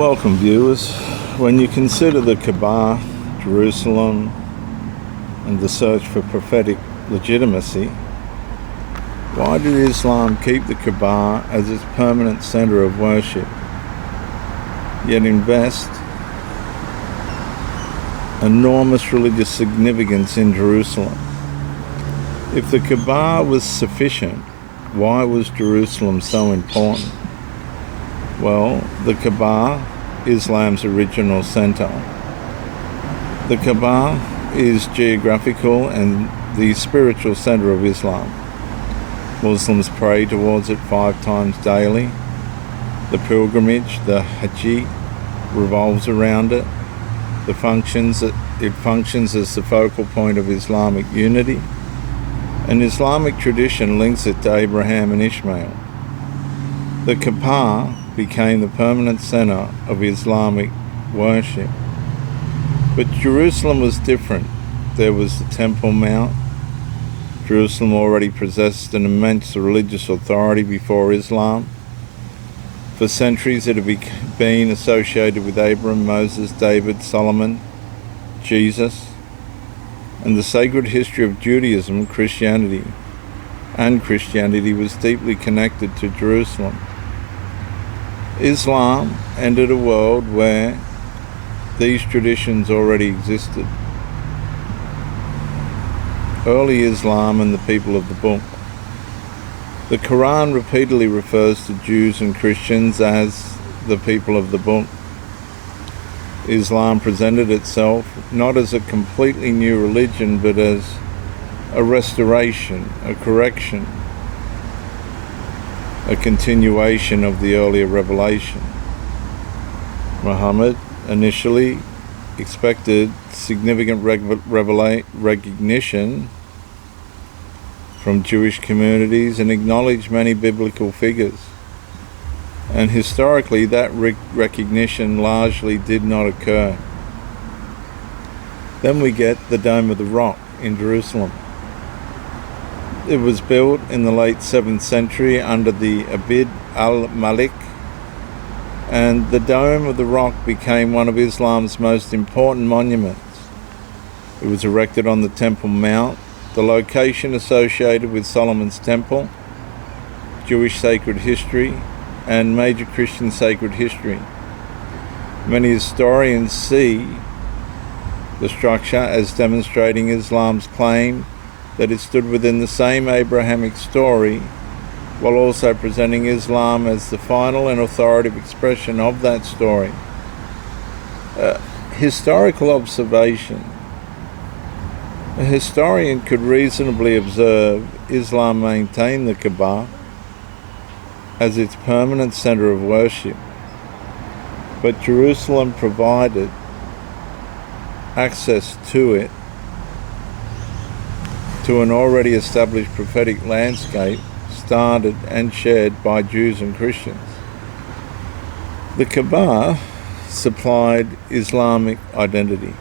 Welcome, viewers. When you consider the Kaaba, Jerusalem, and the search for prophetic legitimacy, why did Islam keep the Kaaba as its permanent center of worship, yet invest enormous religious significance in Jerusalem? If the Kaaba was sufficient, why was Jerusalem so important? Well, the Kaaba, Islam's original center. The Kaaba is geographical and the spiritual center of Islam. Muslims pray towards it 5 times daily. The pilgrimage, the Hajj, revolves around it. It functions as the focal point of Islamic unity. An Islamic tradition links it to Abraham and Ishmael. The Kaaba became the permanent center of Islamic worship. But Jerusalem was different. There was the Temple Mount. Jerusalem already possessed an immense religious authority before Islam. For centuries it had been associated with Abraham, Moses, David, Solomon, Jesus, and the sacred history of Judaism, Christianity was deeply connected to Jerusalem. Islam entered a world where these traditions already existed. Early Islam and the people of the book. The Quran repeatedly refers to Jews and Christians as the people of the book. Islam presented itself not as a completely new religion, but as a restoration, a correction, a continuation of the earlier revelation. Muhammad initially expected significant recognition from Jewish communities and acknowledged many biblical figures. And historically, that recognition largely did not occur. Then we get the Dome of the Rock in Jerusalem. It was built in the late 7th century under the Abd al-Malik, and the Dome of the Rock became one of Islam's most important monuments. It was erected on the Temple Mount, the location associated with Solomon's Temple, Jewish sacred history, and major Christian sacred history. Many historians see the structure as demonstrating Islam's claim that it stood within the same Abrahamic story, while also presenting Islam as the final and authoritative expression of that story. Historical observation. A historian could reasonably observe Islam maintain the Kaaba as its permanent center of worship, but Jerusalem provided access to it, to an already established prophetic landscape started and shared by Jews and Christians. The Kaaba supplied Islamic identity.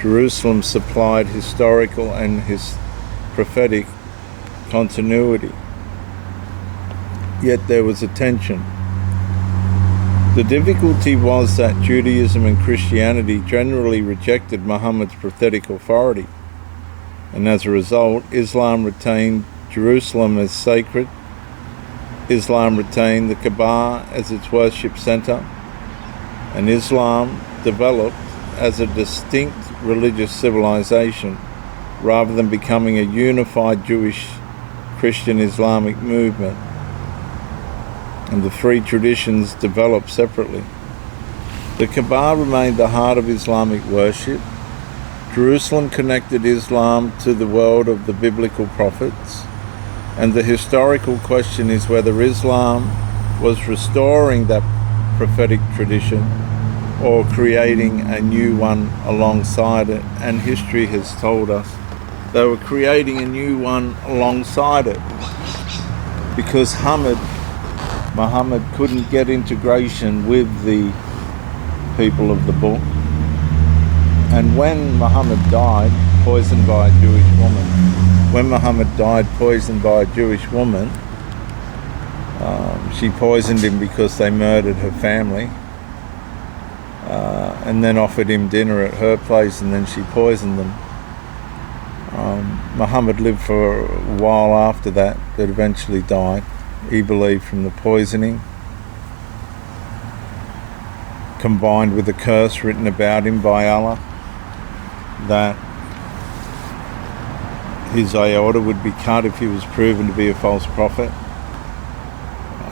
Jerusalem supplied historical and prophetic continuity. Yet there was a tension. The difficulty was that Judaism and Christianity generally rejected Muhammad's prophetic authority, and as a result, Islam retained Jerusalem as sacred. Islam retained the Kaaba as its worship center, and Islam developed as a distinct religious civilization rather than becoming a unified Jewish, Christian, Islamic movement. And the 3 traditions developed separately. The Kaaba remained the heart of Islamic worship. Jerusalem connected Islam to the world of the biblical prophets, and the historical question is whether Islam was restoring that prophetic tradition or creating a new one alongside it, and history has told us they were creating a new one alongside it because Muhammad couldn't get integration with the people of the book. And when Muhammad died, poisoned by a Jewish woman, she poisoned him because they murdered her family. and then offered him dinner at her place, and then she poisoned them. Muhammad lived for a while after that, but eventually died. He believed from the poisoning, combined with the curse written about him by Allah, that his aorta would be cut if he was proven to be a false prophet.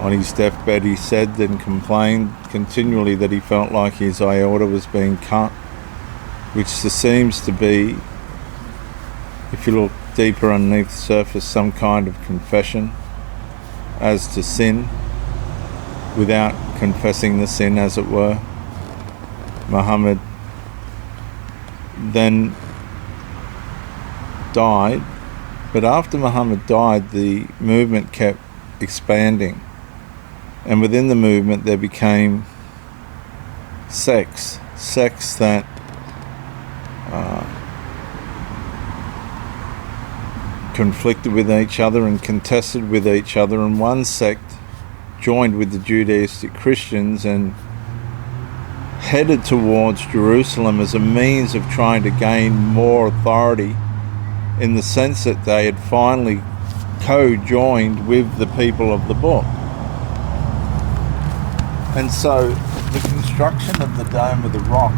On his deathbed he said and complained continually that he felt like his aorta was being cut, which there seems to be, if you look deeper underneath the surface, some kind of confession as to sin, without confessing the sin, as it were. Muhammad then died, but after Muhammad died, the movement kept expanding, and within the movement there became sects that conflicted with each other and contested with each other, and one sect joined with the Judaistic Christians and headed towards Jerusalem as a means of trying to gain more authority, in the sense that they had finally co-joined with the people of the book. And so the construction of the Dome of the Rock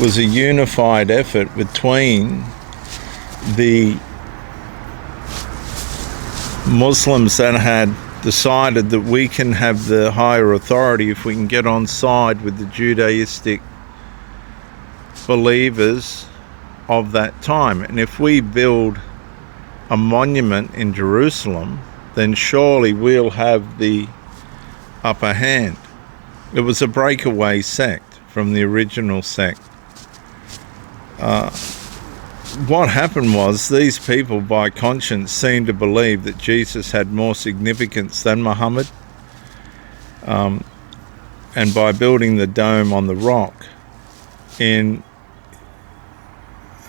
was a unified effort between the Muslims that had decided that we can have the higher authority if we can get on side with the Judaistic believers of that time. And if we build a monument in Jerusalem, then surely we'll have the upper hand. It was a breakaway sect from the original sect. What happened was, these people by conscience seemed to believe that Jesus had more significance than Muhammad, and by building the dome on the rock in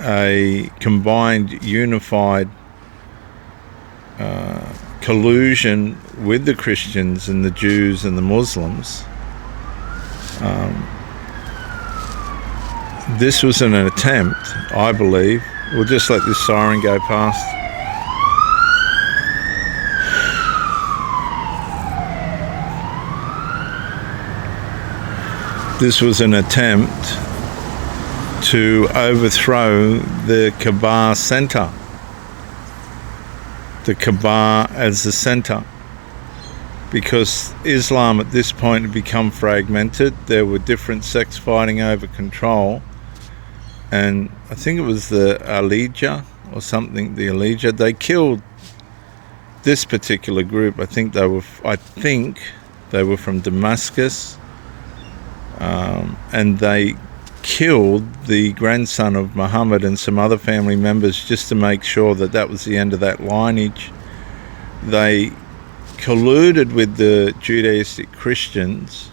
a combined, unified collusion with the Christians and the Jews and the Muslims, this was an attempt, I believe. We'll just let this siren go past. This was an attempt to overthrow the Kaaba center. The Kaaba as the center. Because Islam at this point had become fragmented. There were different sects fighting over control. And I think it was the Alija or something, the Alija, they killed this particular group. I think they were from Damascus, and they killed the grandson of Muhammad and some other family members just to make sure that that was the end of that lineage. They colluded with the Judaistic Christians,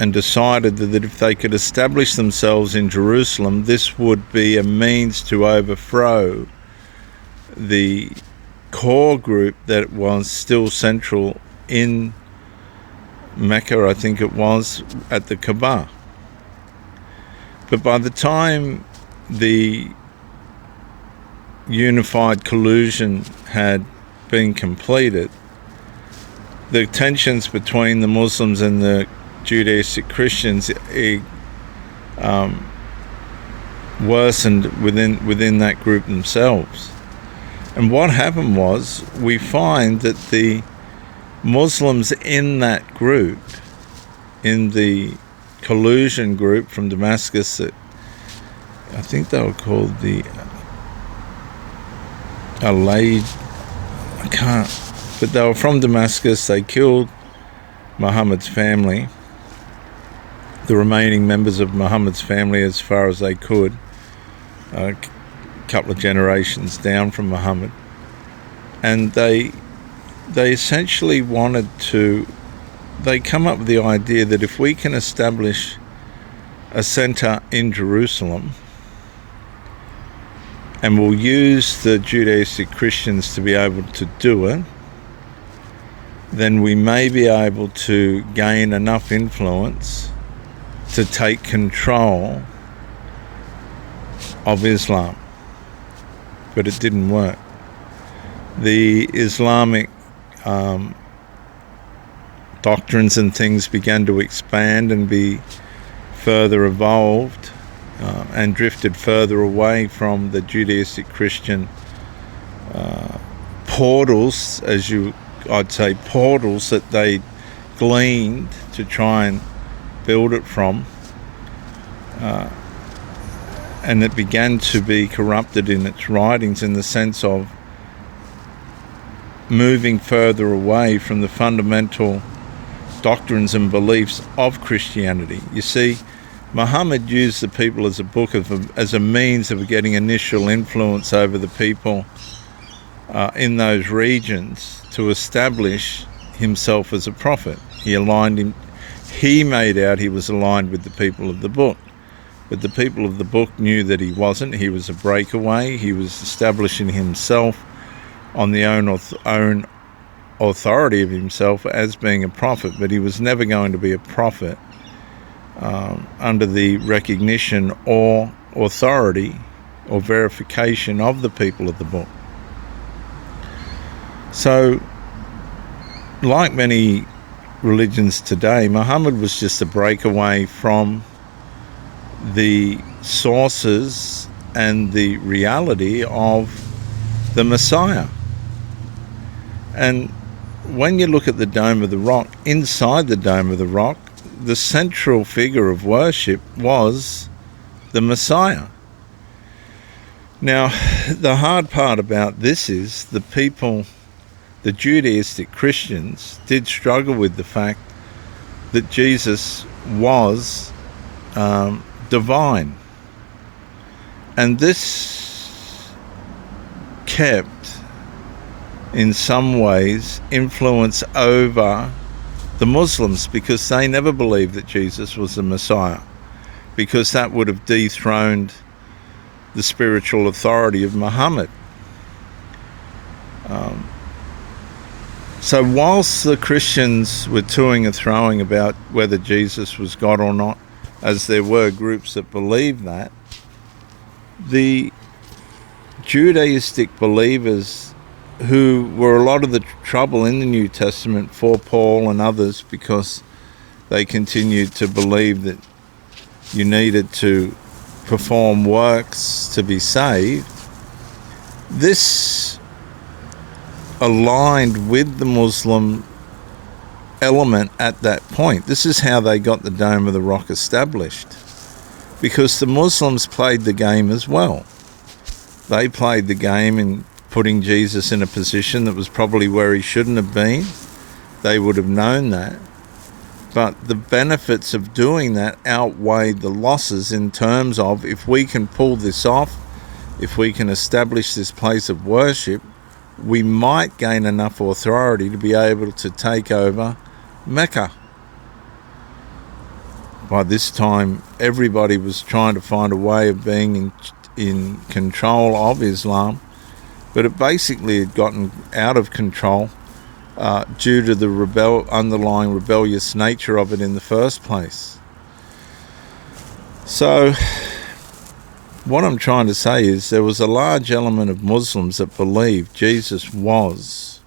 and decided that if they could establish themselves in Jerusalem, this would be a means to overthrow the core group that was still central in Mecca, I think it was, at the Kaaba. But by the time the unified collusion had been completed, the tensions between the Muslims and the Judaistic Christians worsened within that group themselves. And what happened was, we find that the Muslims in that group, in the collusion group from Damascus, that I think they were called the Alaid, but they were from Damascus. They killed Muhammad's family, the remaining members of Muhammad's family, as far as they could, a couple of generations down from Muhammad. And they essentially wanted to, they come up with the idea that if we can establish a center in Jerusalem, and we'll use the Judaistic Christians to be able to do it, then we may be able to gain enough influence to take control of Islam. But it didn't work. The Islamic doctrines and things began to expand and be further evolved and drifted further away from the Judaistic Christian portals, I'd say portals that they gleaned to try and build it from, and it began to be corrupted in its writings in the sense of moving further away from the fundamental doctrines and beliefs of Christianity. You see, Muhammad used the people as a means of getting initial influence over the people in those regions to establish himself as a prophet. He made out he was aligned with the people of the book. But the people of the book knew that he wasn't. He was a breakaway. He was establishing himself on the own authority of himself as being a prophet, but he was never going to be a prophet under the recognition or authority or verification of the people of the book. So, like many religions today, Muhammad was just a breakaway from the sources and the reality of the Messiah. And when you look at the Dome of the Rock, inside the Dome of the Rock, the central figure of worship was the Messiah. Now, the hard part about this is the Judaistic Christians did struggle with the fact that Jesus was divine. And this kept, in some ways, influence over the Muslims, because they never believed that Jesus was the Messiah, because that would have dethroned the spiritual authority of Muhammad. So whilst the Christians were toing and throwing about whether Jesus was God or not, as there were groups that believed that, the Judaistic believers, who were a lot of the trouble in the New Testament for Paul and others, because they continued to believe that you needed to perform works to be saved, this aligned with the Muslim element at that point. This is how they got the Dome of the Rock established, because the Muslims played the game as well. They played the game in putting Jesus in a position that was probably where he shouldn't have been. They would have known that. But the benefits of doing that outweighed the losses in terms of, if we can pull this off, if we can establish this place of worship, we might gain enough authority to be able to take over Mecca. By this time, everybody was trying to find a way of being in control of Islam, but it basically had gotten out of control due to the underlying rebellious nature of it in the first place. So what I'm trying to say is there was a large element of Muslims that believed Jesus was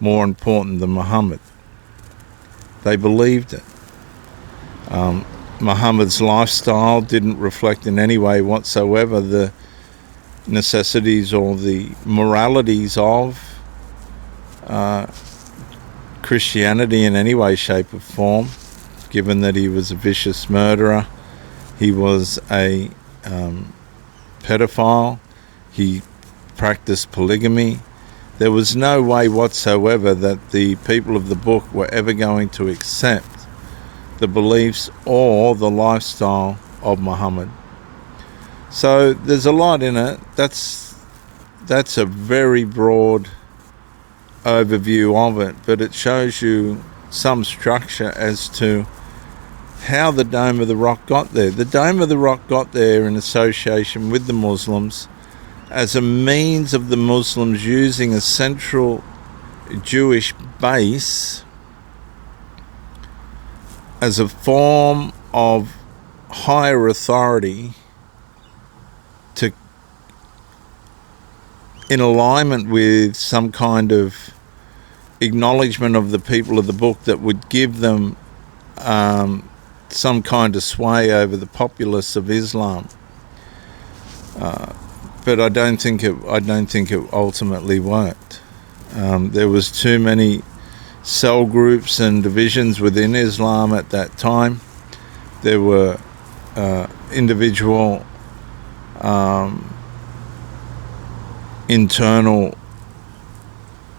more important than Muhammad. They believed it. Muhammad's lifestyle didn't reflect in any way whatsoever the necessities or the moralities of Christianity in any way, shape or form, given that he was a vicious murderer, he was a pedophile, he practiced polygamy. There was no way whatsoever that the people of the book were ever going to accept the beliefs or the lifestyle of Muhammad. So there's a lot in it. That's a very broad overview of it, but it shows you some structure as to how the Dome of the Rock got there. The Dome of the Rock got there in association with the Muslims as a means of the Muslims using a central Jewish base as a form of higher authority in alignment with some kind of acknowledgement of the people of the book that would give them some kind of sway over the populace of Islam. But I don't think it ultimately worked. There was too many cell groups and divisions within Islam at that time. There were individual internal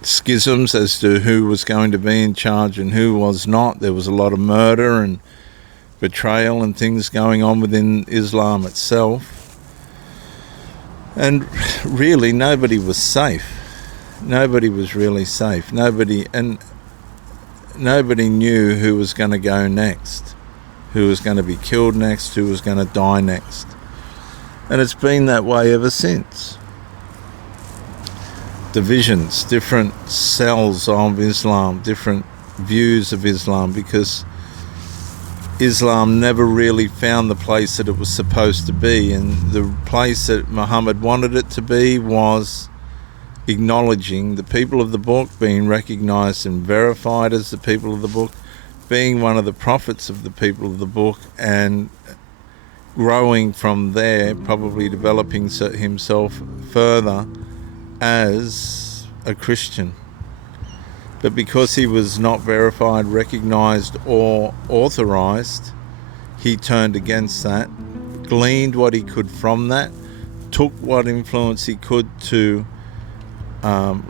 schisms as to who was going to be in charge and who was not. There was a lot of murder and betrayal and things going on within Islam itself. And really, nobody was safe. Nobody was really safe. Nobody knew who was going to go next, who was going to be killed next, who was going to die next. And it's been that way ever since. Divisions, different cells of Islam, different views of Islam, because Islam never really found the place that it was supposed to be, and the place that Muhammad wanted it to be was acknowledging the people of the book, being recognized and verified as the people of the book, being one of the prophets of the people of the book, and growing from there, probably developing himself further as a Christian. But because he was not verified, recognized, or authorized, he turned against that, gleaned what he could from that, took what influence he could to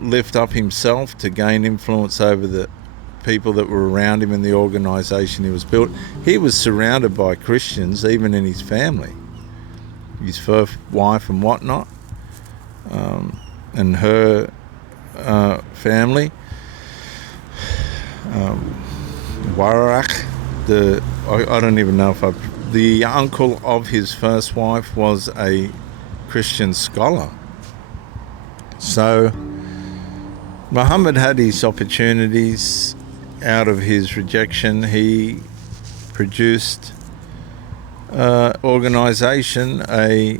lift up himself, to gain influence over the people that were around him in the organization he was built. He was surrounded by Christians, even in his family, his first wife and whatnot, and her family. Warak, I don't even know if the uncle of his first wife was a Christian scholar. So Muhammad had his opportunities. Out of his rejection, he produced organization, a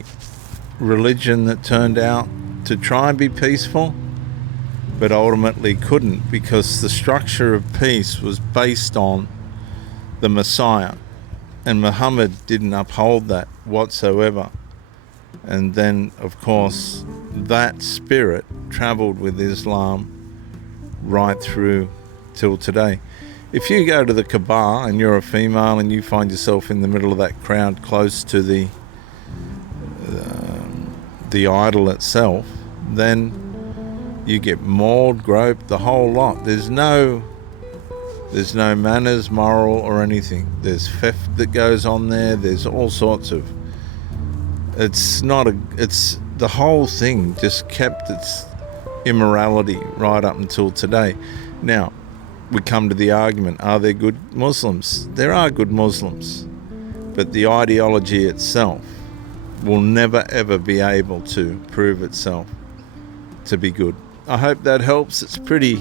religion that turned out to try and be peaceful, but ultimately couldn't, because the structure of peace was based on the Messiah, and Muhammad didn't uphold that whatsoever. And then, of course, that spirit traveled with Islam right through till today. If you go to the Kaaba and you're a female and you find yourself in the middle of that crowd close to the idol itself, then you get mauled, groped, the whole lot. There's no manners, moral, or anything. There's theft that goes on there. There's all sorts of. It's the whole thing just kept its immorality right up until today. Now, we come to the argument: are there good Muslims? There are good Muslims, but the ideology itself will never ever be able to prove itself to be good. I hope that helps. It's pretty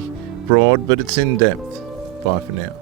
broad, but it's in depth. Bye for now.